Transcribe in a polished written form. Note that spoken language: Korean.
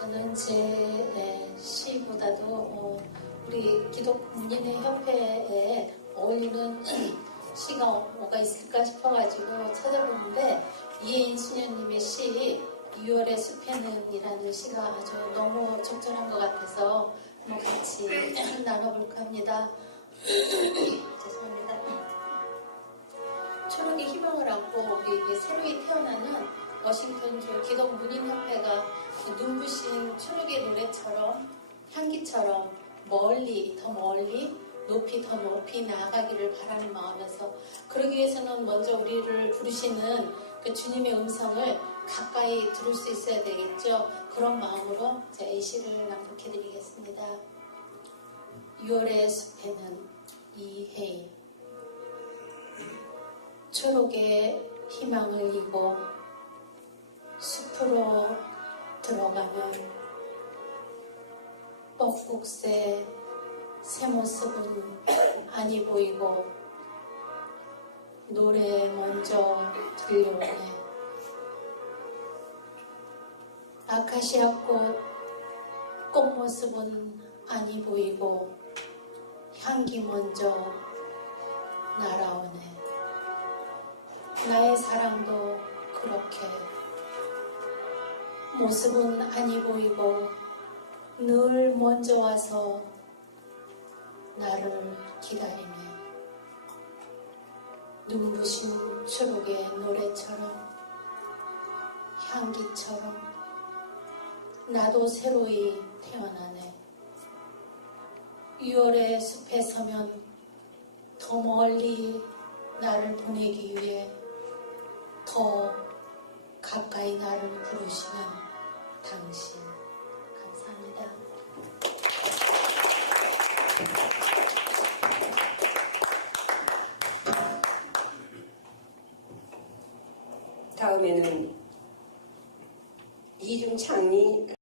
저는 제 시보다도 우리 기독문인회 협회에 어울리는 시가 뭐가 있을까 싶어가지고 찾아보는데 이혜인 수녀님의 시 6월의 숲에는 이라는 시가 아주 너무 적절한 것 같아서 한번 같이 나눠볼까 합니다. 죄송합니다. 초록의 희망을 안고 우리에게 새로이 태어나는 워싱턴주 기독문인협회가 눈부신 초록의 노래처럼 향기처럼 멀리 더 멀리 높이 더 높이 나아가기를 바라는 마음에서 그러기 위해서는 먼저 우리를 부르시는 그 주님의 음성을 가까이 들을 수 있어야 되겠죠. 그런 마음으로 제가 이 시를 낭독해 드리겠습니다. 6월의 숲에는 이혜인. 초록의 희망을 이고 숲으로 들어가면 뻐국새 새 모습은 아니 보이고 노래 먼저 들려오네. 아카시아꽃 모습은 아니 보이고 향기 먼저 날아오네. 나의 사랑도 그렇게 모습은 아니 보이고 늘 먼저 와서 나를 기다리네. 눈부신 초록의 노래처럼 향기처럼 나도 새로이 태어나네. 6월의 숲에 서면 더 멀리 나를 보내기 위해 더 가까이 나를 부르시는 당신. 감사합니다. 다음에는 이중창이